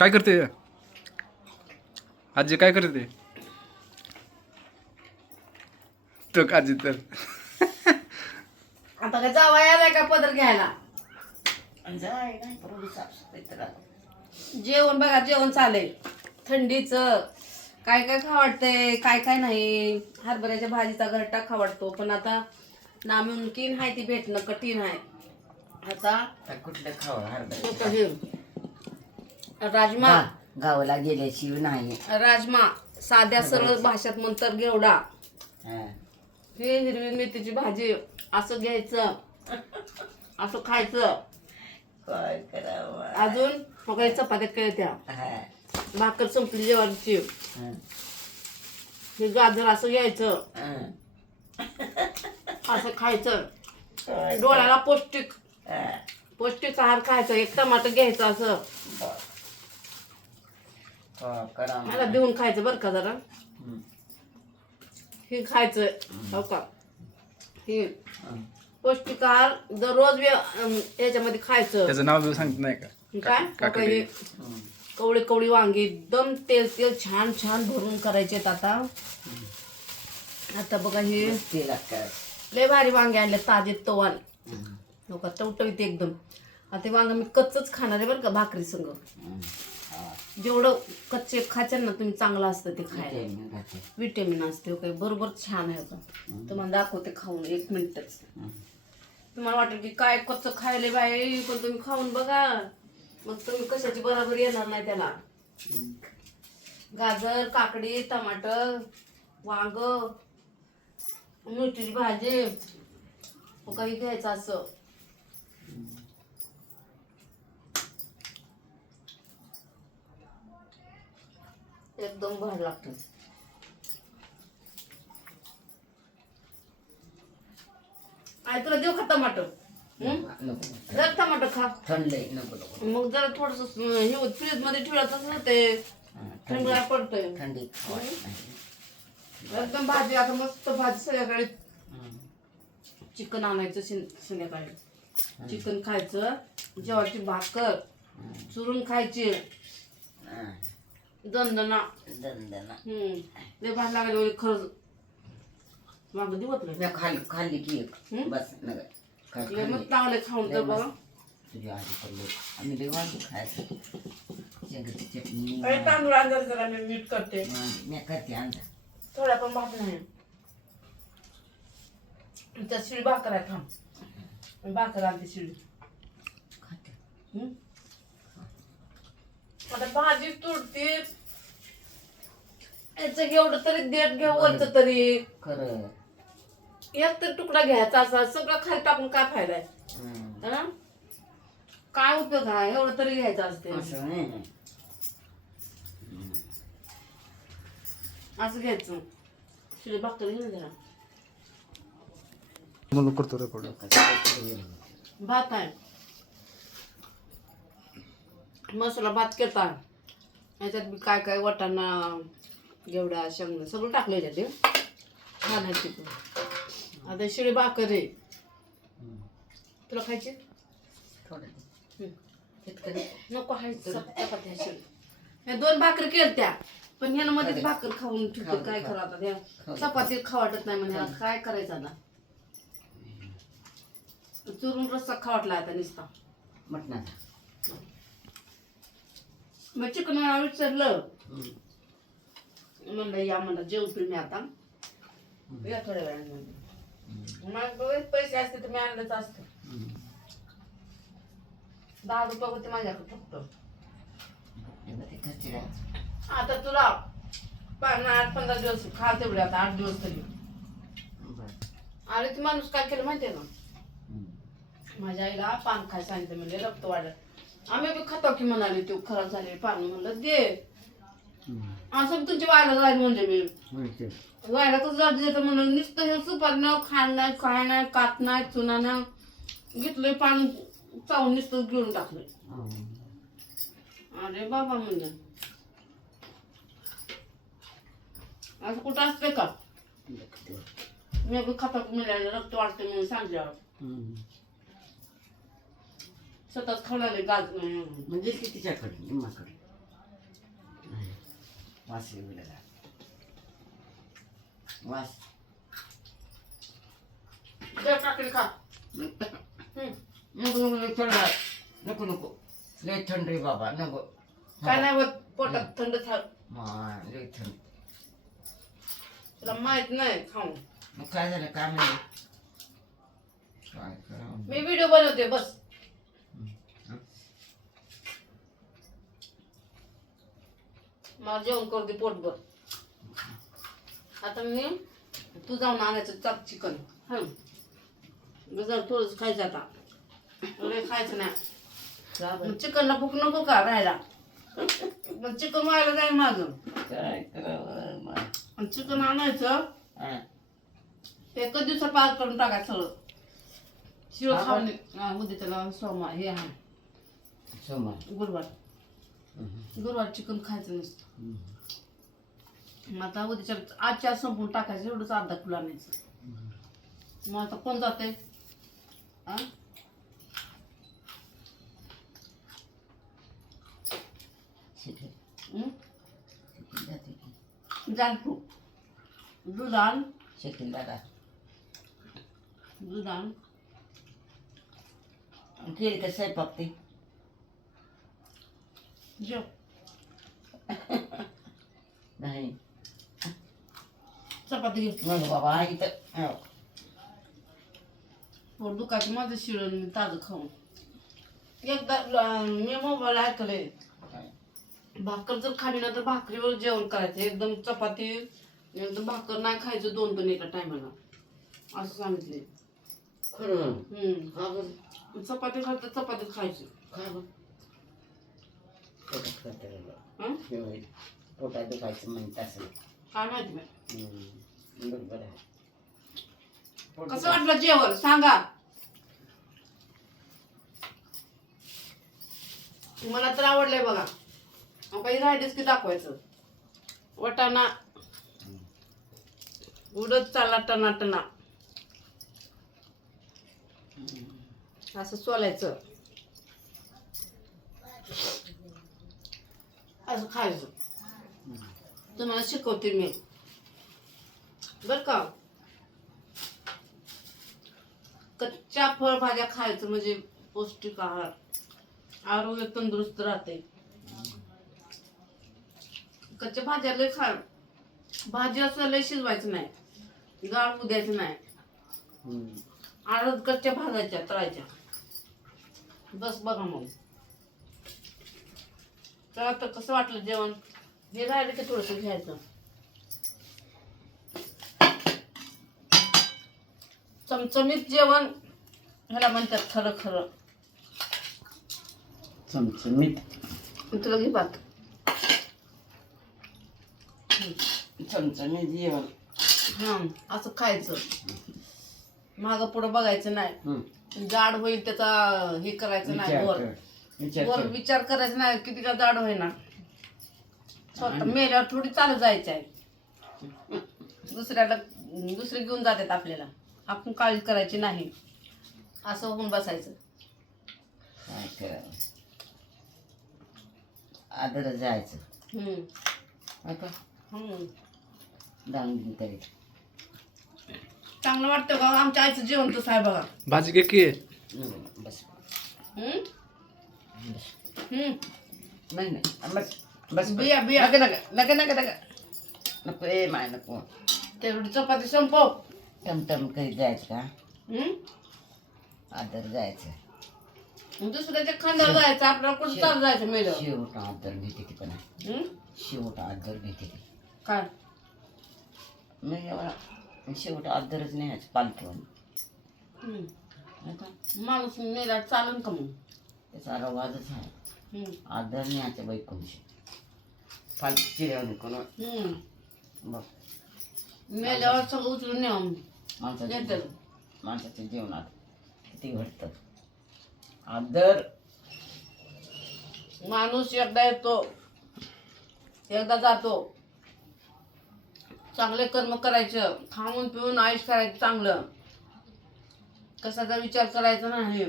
काय करते? आजी काय करते? तो आजी तर? आता काय जावा यायला का पदर घ्यायला? जेवण बघा जेवण चालेल थंडीच. काय काय खा वाटतंय? काय काय नाही. हरभऱ्याच्या भाजीचा घरटा खा वाटतो. पण आता नामुमकीन आहे ती भेटणं कठीण आहे. आता आता कुठलं खावं? हरभरा राजमा. गावाला गेल्याशिवाय नाही. राजमा साध्या सरळ भाषेत म्हणतात घेवडा. हा. हे हिरवी मेथीची भाजी असं घ्यायचं असं खायचं. काय करावं? अजून वगैरे चपात्या हा. भाकर संपली जेवायची. हा. हे गाजर असं घ्यायचं. हा. असं खायचं. काय डोळ्याला पौष्टिक. हा. पौष्टिक आहार खायचं. एक टमाटर घ्यायचं असं. बरं. मला देऊन खायचं बरं का जरा. हम्म. हे खायचं हो का? हे. पौष्टिक आहार दररोज वे- अं, याच्यामध्ये खायचं. त्याचं नाव बिव सांगत नाही का? काय? हो का काकडी. हे? हम्म. कवळी कवळी वांगी एकदम तेल तेल छान छान भरून करायचे आता. आता बघा हे. तिला काय लय भारी वांगे आणले ताजे तवान हम्म. हो का? टवटवीत एकदम. आता ते वांग मी कच्चच खाणार आहे बरं का भाकरी संग. हम्म. जेवढं कच्चे खाच्याल ना तुम्ही चांगलं असतं ते खायला. विटॅमिन असते काही बरोबर छान आहे का तुम्हाला दाखवते खाऊन एक मिनिटच. तुम्हाला वाटेल की काय कच्चं खायले बाई पण तुम्ही खाऊन बघा. मग तुम्ही कशाची बराबर येणार नाही त्याला. गाजर काकडी टमाटर वांग मिरचीची भाजी. काही घ्यायचं असं. एकदम भारी लागतं आई तुला देऊ का टमाटर जर टमाटर खा. थंड आहे, नको नको. मग जरा थोडस हे फ्रीजमध्ये ठेवलं तसं ते हा, थंडी थंडा पडतोय. थंडी. एकदम भाजी आता मस्त भाजी संध्याकाळी हम्म. चिकन आणायचं संध्याकाळी. चिकन खायचं जेवायची भाकर चुरून खायची. दंदना. हम्म. लय भात लागले खरंच. मागं दिवत मी खाल्ली खाल्ली की एक? बस नगर. लय खाल्ली. मस्त लागले खाऊन तर बघा. तुझ्या आधी पडले आम्ही लय वांगी खायचं. शेंगाची चटणी. तांदूळ अंदाज जरा मी मीठ करते. वांगी. मी करते आणता थोडा पण भात नाही. त्या शिळी भाकर आहे थांब. मी भाकर आणते शिळी खाते. हं? आता भाजी तुडते याचं एवढं तरी देठ घ्या वरच तरी. खरं. एक तर तुकडा घ्यायचा असा सगळं खाली टाकून काय फायदा आहे? हम्म. हं? काय उपयोग आहे? एवढं तरी घ्यायचं असते असं नाही. असं घ्यायचं. शिळी भाकर घे ना जरा करतो रेकॉर्ड भात आहे. मसाला भात केला याच्यात बी काय काय वाटाणा घेवडा शेंगणं सगळं टाकलं याच्यात. छान आहे तिथं आता शिळी भाकर आहे. तुला खायची. नको या दोन भाकरी केलत्या पण ह्यानं मध्ये ती भाकर खाऊन ठेवते काय करा आता त्या चपाती खा वाटत नाही म्हणजे आता काय करायचं आता? चुरून रस्सा खा वाटला आता नुसता. मटणाचा. मग चिकन विचारलं. म्हणलं या म्हणलं जेवतो मी आता या थोड्या वेळाने बघ, पैसे असते तर मी आणलंच असतं. दहा रुपये होते माझ्याकडे फक्त. आता तुला आठ पंधरा दिवस खा तेवढे आता आठ दिवस तरी. आणि ती माणूस काय केलं माहितीये हम्म. माझ्या आईला पान खाय सांगितलं म्हणजे रक्त वाढत आम्ही बी खातो की म्हणाले ते खराब झाले पान म्हणलं दे. असं तुमच्या वायला जाईल म्हणजे मी कसं जात देतं म्हणून नुसतं हे सुपार नाही खाण नाही काय नाही कात नाही चुना नाही. घेतलंय पान चावून नुसतं घेऊन टाकलंय. अरे बाबा म्हणजे. असं कुठं असते का. मी बी खाता मिळालं रक्त वाढते म्हणून सांगितल्यावर सतत खावले गाज नाही म्हणजे कितीच्याकडे निम्माकडे वास येऊ वास. काकडी खा. नको नको लय थंड आहे. नको नको. लय थंड रे बाबा नको. काय नाही होत पोटात थंड थाल. मा लय थंड. तुला माहीत नाही खाऊन. मग काय झालं काय माहिती? काय करावं? मी व्हिडिओ बनवते बस. मला जेवण करू दे पोटभर. आता मी तू जाऊन आणायचं चाप चिकन. हं. जर थोडंच खायचं आता. लय खायचं नाही. चिकनला भूक नको का राहायला? मग चिकन व्हायला जाईल माझं चिकन आणायचं. एकच दिवसात पार करून टाकायचं सगळं. शिळ खाऊन उद्या त्याला सोमवार हे आहे. सोमवार. गुरुवार. गुरुवार चिकन खायचं नसतं. मग आता उद्याच्या आजच्या आज संपून टाकायचं एवढंच अर्धा किलो आणायचं. मग आता कोण जाते हा शिकेल हं? शिकेल जाते की. जाल तू. दूध आण. शिकेल दादा. दूध आण केली का स्वयंपाक ते? जेव. नाही. चपाती घे मग बाबा इथं हो. पोट दुखायचं माझं शिळण मी ताजं खाऊन. एकदा ल- मी मोबाईल ऐकलंय. भाकर जर खाली ना तर भाकरीवर जेवण करायचं. एकदम चपाती एकदम भाकर नाही खायचं दोन दोन एका टायमाला. असं सांगितले खरं? हम्म. का बरं? चपाती खात चपाती खायची. का बरं? पोटात पोटात दुखायचं म्हणत काय माहिती बाई. हम्म. बरोबर आहे पोट कसं वाटलं जेवण सांगा मला तर आवडलंय बघा अहो, काही राहिलेच की दाखवायचं वटाणा उडत चालला टना टना असं सोलायचं असं खायचं. तुम्हाला शिकवते मी. बर का? कच्च्या फळभाज्या खायचं म्हणजे पौष्टिक आहार. आरोग्य तंदुरुस्त राहते. कच्च्या भाज्या लय खा भाजी असं लय शिजवायचं नाही. गाळ द्यायचं नाही. आळत कच्च्या भाजायच्या तळायच्या बस बघा मग. तर आता कसं वाटलं जेवण? हे राहिलं की थोडस घ्यायचं. चमचमीत जेवण ह्याला म्हणतात खरं खरं. चमचमीत. मी तुला घे बात चमचमीत जेवण. हा असं खायचं. माग पुढं बघायचं नाही. जाड होईल त्याचा हे करायचं नाही वर विचार वर कर. विचार करायचा नाही किती का जाड होईना. स्वतः मेल्यावर थोडी चालू जायचं आहे दुसऱ्याला दुसरे घेऊन जातात आपल्याला. आपण काळजी करायची नाही. असं होऊन बसायचं. काय करावं? आदर जायचं. हम्म. हो का? हम्म. करीत चांगलं वाटतं का आमच्या आईचं जेवण तसं आहे बघा. भाजी घे की हम्म, बस. हम्म? नाही नाही बस बस बिया बिया नका नका नका नका नका ए माय नको तेवढी चपाती संपव टमटम करीत जायचं का? आदर जायचं दुसऱ्याच्या खांद्यावर जायचं आपल्याला कुठं चालू जायचं मेलं शेवट आदर घेते ती पण? शेवट आदर घेते ती काय मी एवढा शेवट आदरच नाही का माणूस मेला चालन का मग त्याचा आवाजच आहे. हम्म. आदर नाही ह्याच्या बैकुंशी पालखी चिऱ्यावर कोण. बघ. मेल्यावर सगळं उचलून न्या माणसाच्या येतं. माणसाच्या जीवनात किती घडतं. आदर. माणूस एकदा येतो एकदा जातो. चांगले कर्म करायचं खाऊन पिऊन आयुष करायचं चांगलं. कशाचा विचार करायचा नाही.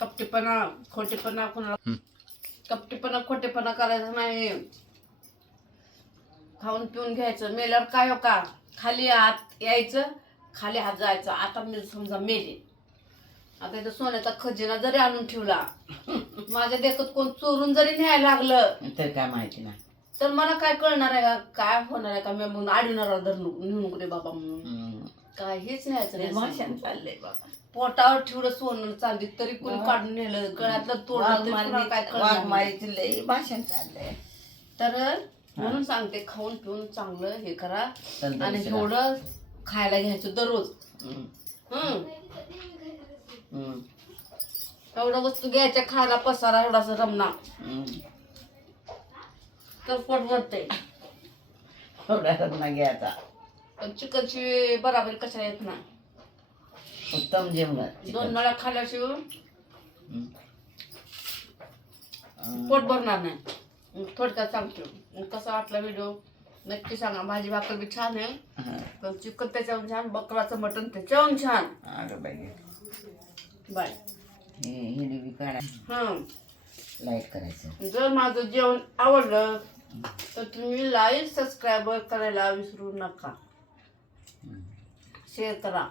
कपटेपणा खोटेपणा कोणाला कपटेपणा खोटेपणा करायचा नाही. खाऊन पिऊन घ्यायचं. मेल्यावर काय हो का? खाली हात यायचं खाली हात जायचं. आता मी समजा मेले. आता इथं सोन्याचा खजिना जरी आणून ठेवला माझ्या देखत कोण चोरून जरी न्यायला लागलं तर काय माहिती नाही. तर मला काय कळणार आहे का? काय होणार आहे का? मी म्हणून आडणार धरून नेऊन कुठे बाबा म्हणून. काहीच न्यायचं नाही. भाषण चाललंय बाबा. पोटावर ठेवलं सोनं चांदी तरी कोणी. काढून नेलं. गळ्यातलं तोडलं कुणाला काय भाषण चाललंय. तर म्हणून सांगते खाऊन पिऊन चांगलं हे करा. आणि. थोडं खायला घ्यायचं दररोज. हम्म. वस्तू घ्यायच्या खायला पसारा एवढासा रमना. तर पोट भरते एवढा रत्ना घ्यायचा. पण चिकनची बराबरी कशा येत ना उत्तम जेवण दोन नळ्या खाल्ल्याशिवाय पोट भरणार नाही. थोडक्यात सांगतो. कसा वाटला व्हिडिओ? नक्की सांगा. भाजी भाकर बी छान आहे. पण चिकन त्याच्याहून छान बकराचं मटण त्याच्याहून छान. बाय. हे हे काढा. हं. करायचं. जर माझं जेवण आवडलं तर तुम्ही लाईक सबस्क्राईब करायला विसरू नका. शेअर करा.